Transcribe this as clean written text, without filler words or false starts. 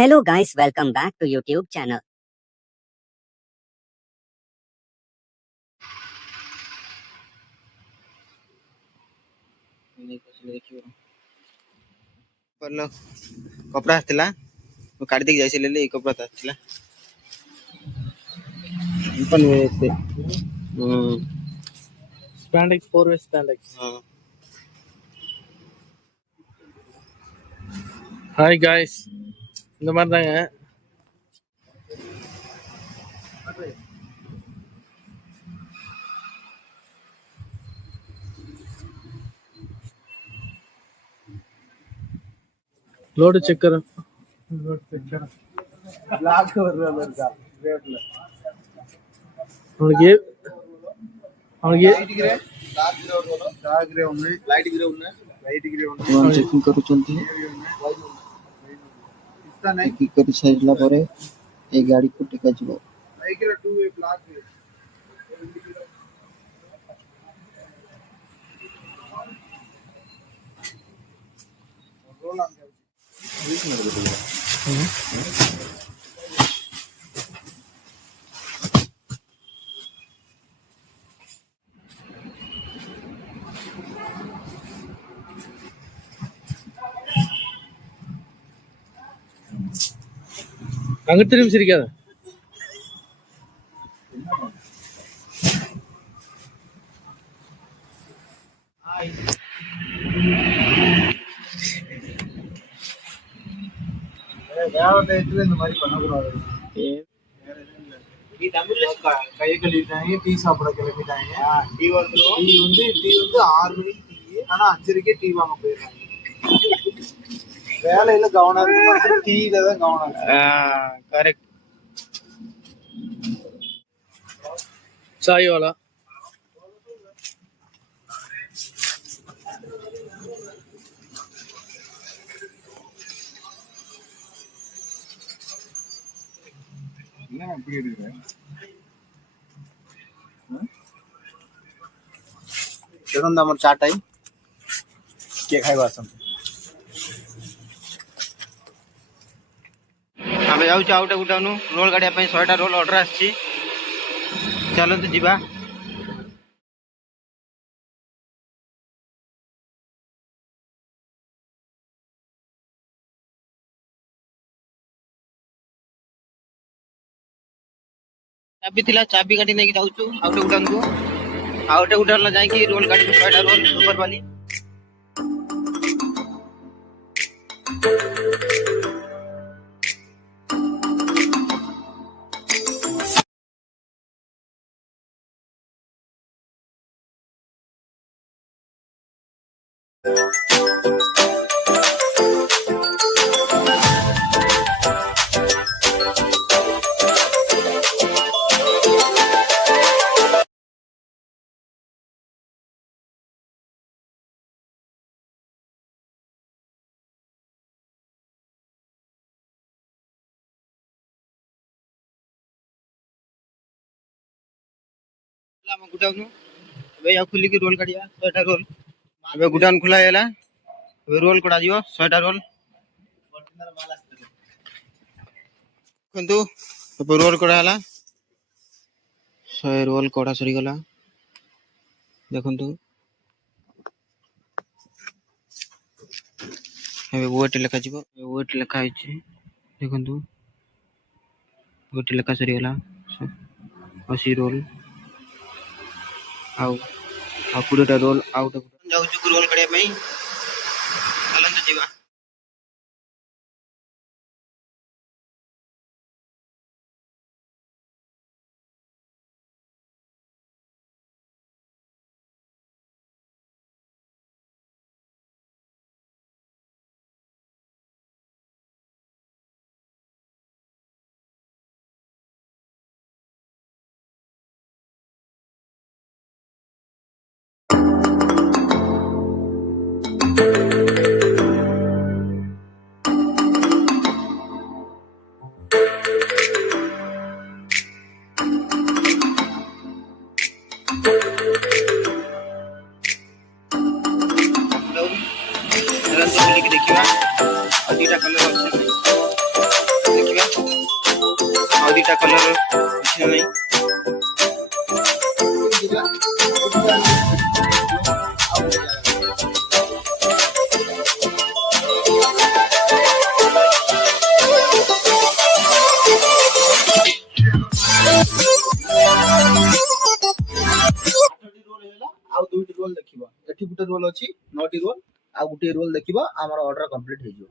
Hello guys, welcome back to YouTube channel. कपड़ा आसला काट दे जाइसे ले कपड़ा तो आसला पण वेते Spandex 4-way spandex. Hi guys, இந்த மாதிரி தாங்க. லோடு செக்கர் ब्लैक வருதா ரேட்ல அவனுக்கு लाइट ग्रे डार्क ग्रे ఉన్నాయి लाइट ग्रे ఉన్నాయి लाइट ग्रे ఉన్నాయి हम चेकिंग करूଛନ୍ତି इस्ता नहीं की करी साइडला परे ए गाड़ी को टेका ଯିବ light grey 2 way black roll on அங்க திரும்பி சிரிக்காத. வேற இடத்துல இந்த மாதிரி பண்ண கூடாது நீ தமிழ்ல கை கழுவிட்டாங்க டீ சாப்பிட கிளம்பிட்டாங்க டீ வந்து 6 மணிக்கு டீ ஆனா 5:30 டீ வாங்க போயிடுறாங்க வேலையில கவனம் இருக்கு மட்டும் டீல தான் கவனம் கரெக்ட் சாய் வாலா என்ன அப்படி எடுக்கிறேன் चलो हमर चाट आई के खाइबा सम आबे जाऊ चाउटा गुटानु रोल गाडिया पई 100 टा रोल ऑर्डर आछि चलो तो जीवा चाबी थिला चाबी गाड़ी नेकी जाउछु आउटे गुटान को आउटे गुटान जाई कि रोल गाड़ी को 100 टा रोल ऊपर वाली हम गुटाउनु अबे या खुली की रोल काढिया 100 टा रोल अबे गुटान खुला हैला अबे रोल कोडा दियो 100 टा रोल कंतु अबे रोल कोडा हला 100 रोल कोडा सरी गला देखंतु अबे वेट लेखा जीवो वेट लेखा आइछि देखंतु वेट लेखा सरी गला 80 रोल आउ आ पुरेटा रोल आउट जाउ छु रोल कड़े पई चलन तो जीवा ଏଇଟା କଲର କିଛି ନାହିଁ। ଆଉ ଦୁଇଟି ରୋଲ ଦେଖିବ, ଏଠି ଗୋଟେ ରୋଲ ଅଛି 9ଟି ରୋଲ, ଆଉ ଗୋଟିଏ ରୋଲ ଦେଖିବ ଆମର ଅର୍ଡର କମ୍ପ୍ଲିଟ ହେଇଯିବ।